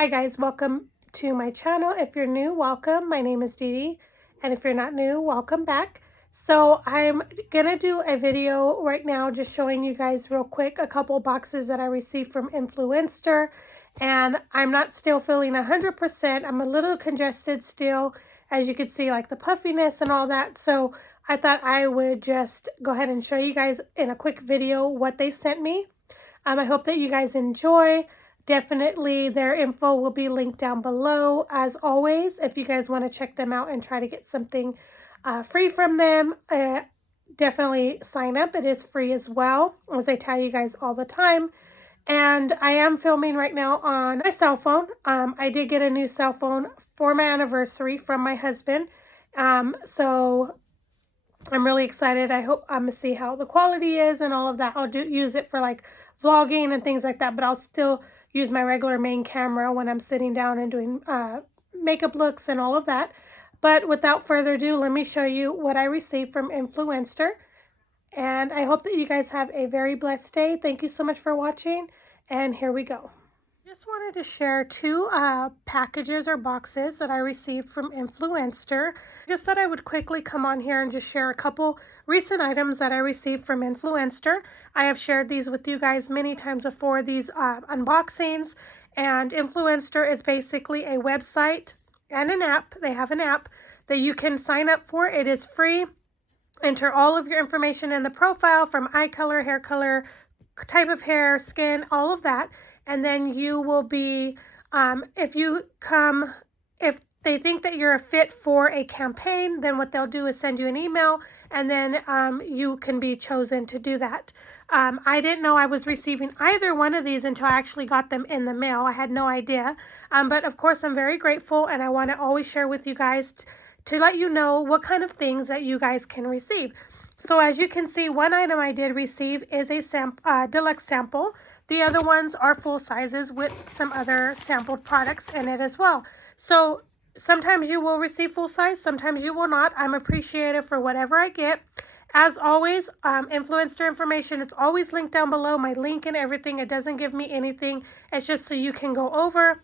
Hi guys, welcome to my channel. If you're new, welcome. My name is Dee, and if you're not new, welcome back. So I'm gonna do a video right now just showing you guys real quick a couple boxes that I received from Influenster, and I'm not still feeling 100%. I'm a little congested still, as you can see, like the puffiness and all that. So I thought I would just go ahead and show you guys in a quick video what they sent me. I hope that you guys enjoy. Definitely their info will be linked down below as always. If you guys want to check them out and try to get something free from them, definitely sign up. It is free as well, as I tell you guys all the time. And I am filming right now on my cell phone. I did get a new cell phone for my anniversary from my husband. So I'm really excited. I hope I'm gonna see how the quality is and all of that. I'll use it for like vlogging and things like that, but I'll still use my regular main camera when I'm sitting down and doing makeup looks and all of that. But without further ado, let me show you what I received from Influenster. And I hope that you guys have a very blessed day. Thank you so much for watching, and here we go. Just wanted to share two packages or boxes that I received from Influenster. Just thought I would quickly come on here and just share a couple recent items that I received from Influenster. I have shared these with you guys many times before, these unboxings. And Influenster is basically a website and an app. They have an app that you can sign up for. It is free. Enter all of your information in the profile, from eye color, hair color, type of hair, skin, all of that. And then you will be, if they think that you're a fit for a campaign, then what they'll do is send you an email, and then you can be chosen to do that. I didn't know I was receiving either one of these until I actually got them in the mail. I had no idea. But of course, I'm very grateful, and I want to always share with you guys to let you know what kind of things that you guys can receive. So as you can see, one item I did receive is a deluxe sample. The other ones are full sizes with some other sampled products in it as well. So sometimes you will receive full size, sometimes you will not. I'm appreciative for whatever I get. As always, Influencer information, it's always linked down below, my link and everything. It doesn't give me anything. It's just so you can go over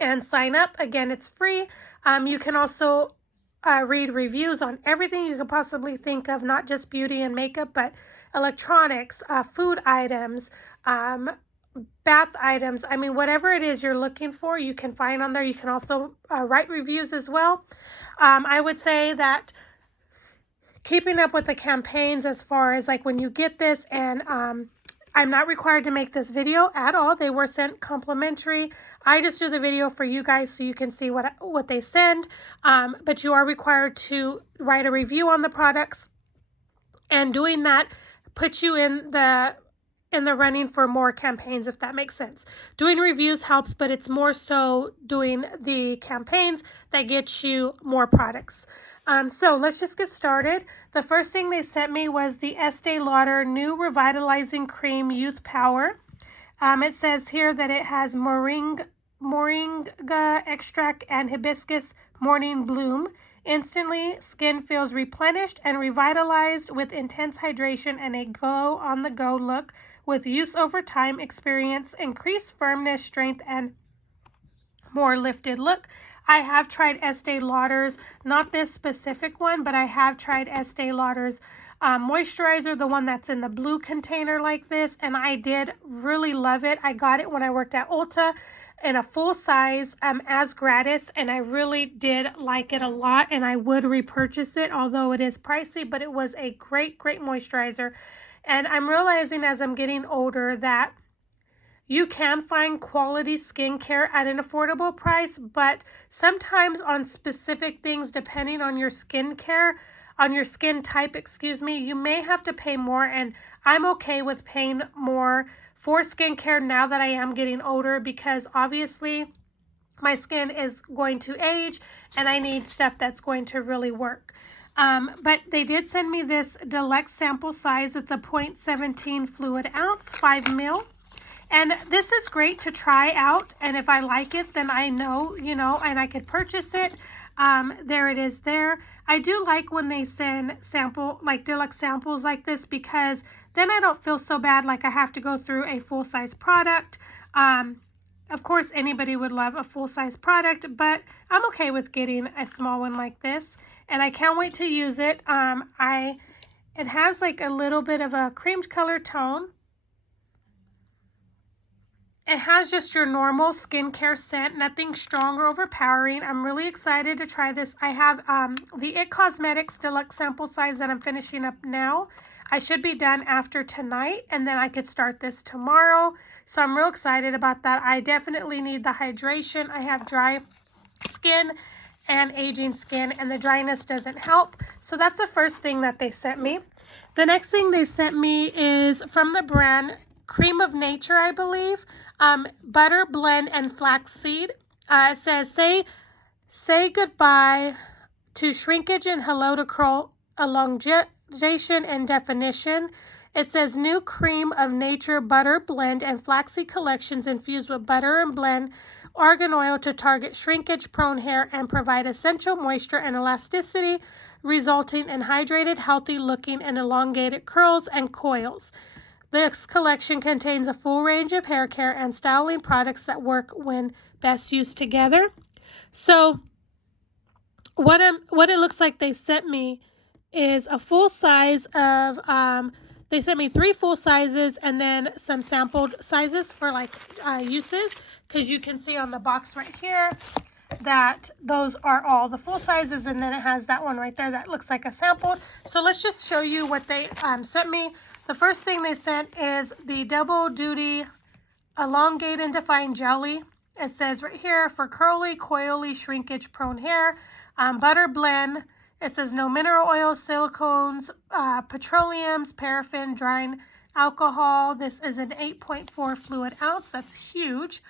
and sign up. Again, it's free. You can also read reviews on everything you could possibly think of, not just beauty and makeup, but electronics, food items, bath items. I mean, whatever it is you're looking for, you can find on there. You can also write reviews as well. I would say that keeping up with the campaigns, as far as like when you get this, and I'm not required to make this video at all. They were sent complimentary. I just do the video for you guys so you can see what they send. But you are required to write a review on the products, and doing that puts you in the running for more campaigns, if that makes sense. Doing reviews helps, but it's more so doing the campaigns that get you more products. So let's just get started. The first thing they sent me was the Estee Lauder New Revitalizing Cream Youth Power. It says here that it has moringa extract and hibiscus morning bloom. Instantly, skin feels replenished and revitalized with intense hydration and a glow on the go look. With use over time, experience increased firmness, strength, and more lifted look. I have tried Estee Lauder's, not this specific one, but I have tried Estee Lauder's moisturizer, the one that's in the blue container like this, and I did really love it. I got it when I worked at Ulta in a full size as gratis, and I really did like it a lot, and I would repurchase it, although it is pricey, but it was a great moisturizer. And I'm realizing as I'm getting older that you can find quality skincare at an affordable price, but sometimes on specific things, depending on your skincare, on your skin type, you may have to pay more, and I'm okay with paying more for skincare now that I am getting older, because obviously my skin is going to age and I need stuff that's going to really work. But they did send me this deluxe sample size. It's a 0.17 fluid ounce, 5 ml. And this is great to try out, and if I like it, then I know, and I could purchase it. There it is there. I do like when they send deluxe samples like this, because then I don't feel so bad like I have to go through a full-size product. Of course, anybody would love a full-size product, but I'm okay with getting a small one like this, and I can't wait to use it. It has like a little bit of a cream color tone. It has just your normal skincare scent, nothing strong or overpowering. I'm really excited to try this. I have the It Cosmetics Deluxe sample size that I'm finishing up now. I should be done after tonight, and then I could start this tomorrow. So I'm real excited about that. I definitely need the hydration. I have dry skin and aging skin, and the dryness doesn't help. So that's the first thing that they sent me. The next thing they sent me is from the brand Cream of Nature, I believe. Butter, blend, and flaxseed. It says, say goodbye to shrinkage and hello to curl, elongation and definition. It says new Cream of Nature butter blend and flaxseed collections infused with butter and blend argan oil to target shrinkage prone hair and provide essential moisture and elasticity, resulting in hydrated, healthy looking and elongated curls and coils. This collection contains a full range of hair care and styling products that work when best used together. So what it looks like they sent me is a full size of, they sent me 3 full sizes and then some sampled sizes for like uses, because you can see on the box right here that those are all the full sizes, and then it has that one right there that looks like a sample. So let's just show you what they sent me. The first thing they sent is the Double Duty Elongated and Define Jelly. It says right here, for curly, coily, shrinkage prone hair. Butter blend. It says no mineral oils, silicones, petroleums, paraffin, drying alcohol. This is an 8.4 fluid ounce. That's huge.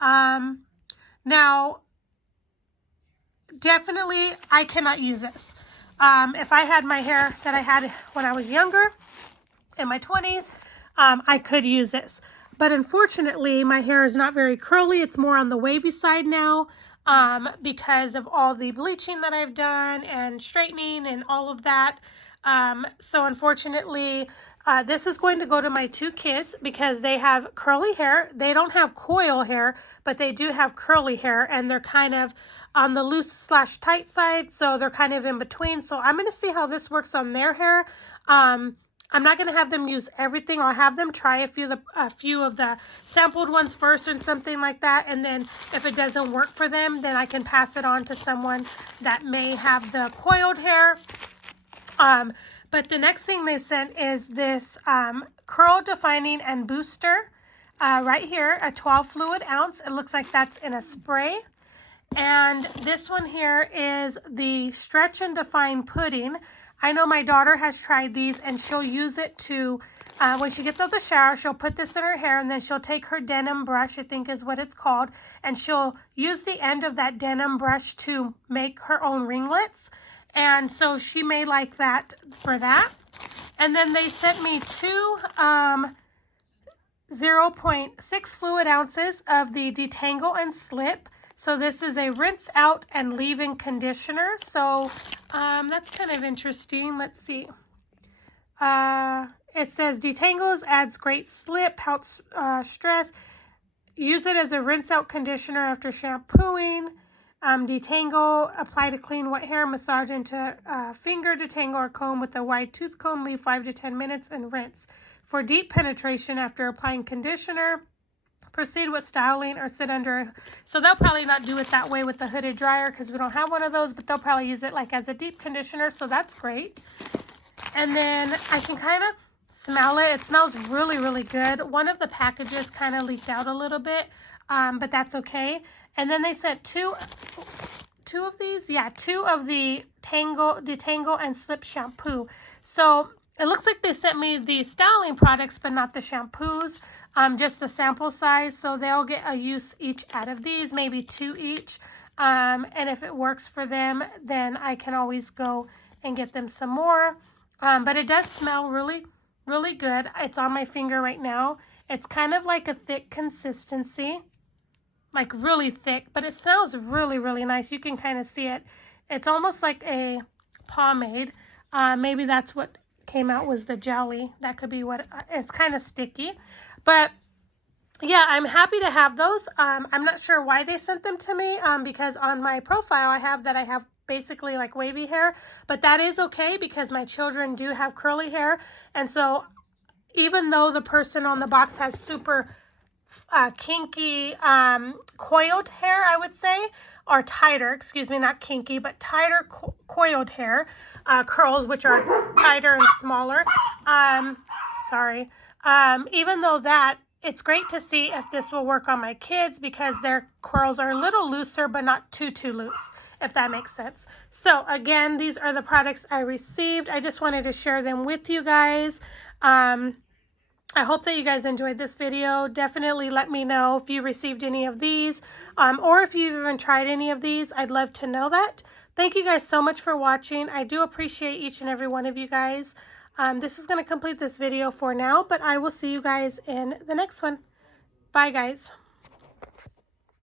Now, definitely, I cannot use this. If I had my hair that I had when I was younger, in my 20s, I could use this. But unfortunately, my hair is not very curly. It's more on the wavy side now because of all the bleaching that I've done and straightening and all of that. So unfortunately, this is going to go to my 2 kids because they have curly hair. They don't have coil hair, but they do have curly hair, and they're kind of on the loose/tight side, so they're kind of in between. So I'm going to see how this works on their hair. I'm not going to have them use everything. I'll have them try a few of the sampled ones first and something like that. And then if it doesn't work for them, then I can pass it on to someone that may have the coiled hair. But the next thing they sent is this curl defining and booster right here, a 12 fluid ounce. It looks like that's in a spray. And this one here is the stretch and define pudding. I know my daughter has tried these, and she'll use it to, when she gets out the shower, she'll put this in her hair, and then she'll take her denim brush, I think is what it's called, and she'll use the end of that denim brush to make her own ringlets. And so she may like that for that. And then they sent me 2 0.6 fluid ounces of the Detangle and Slip. So this is a rinse out and leave-in conditioner. So that's kind of interesting. Let's see. It says detangles, adds great slip, helps stress. Use it as a rinse out conditioner after shampooing. Detangle, apply to clean wet hair, massage into finger, detangle or comb with a wide tooth comb, leave 5 to 10 minutes and rinse. For deep penetration after applying conditioner, proceed with styling or sit under. So they'll probably not do it that way with the hooded dryer because we don't have one of those, but they'll probably use it like as a deep conditioner. So that's great. And then I can kind of smell it. It smells really, really good. One of the packages kind of leaked out a little bit, but that's okay. And then they sent two of these. Yeah, 2 of the Detangle and Slip shampoo. So it looks like they sent me the styling products, but not the shampoos. Just the sample size, so they'll get a use each out of these, maybe 2 each. And if it works for them, then I can always go and get them some more. But it does smell really, really good. It's on my finger right now. It's kind of like a thick consistency, like really thick, but it smells really, really nice. You can kind of see it. It's almost like a pomade. Maybe that's what came out was the jelly. That could be what it's kind of sticky. But yeah, I'm happy to have those. I'm not sure why they sent them to me, because on my profile I have basically like wavy hair, but that is okay because my children do have curly hair. And so even though the person on the box has super kinky coiled hair, I would say, or tighter, excuse me, not kinky, but tighter coiled hair, curls, which are tighter and smaller. Sorry. Even though that, it's great to see if this will work on my kids because their curls are a little looser, but not too loose, if that makes sense. So again, these are the products I received. I just wanted to share them with you guys. I hope that you guys enjoyed this video. Definitely let me know if you received any of these, or if you've even tried any of these. I'd love to know that. Thank you guys so much for watching. I do appreciate each and every one of you guys. This is going to complete this video for now, but I will see you guys in the next one. Bye, guys.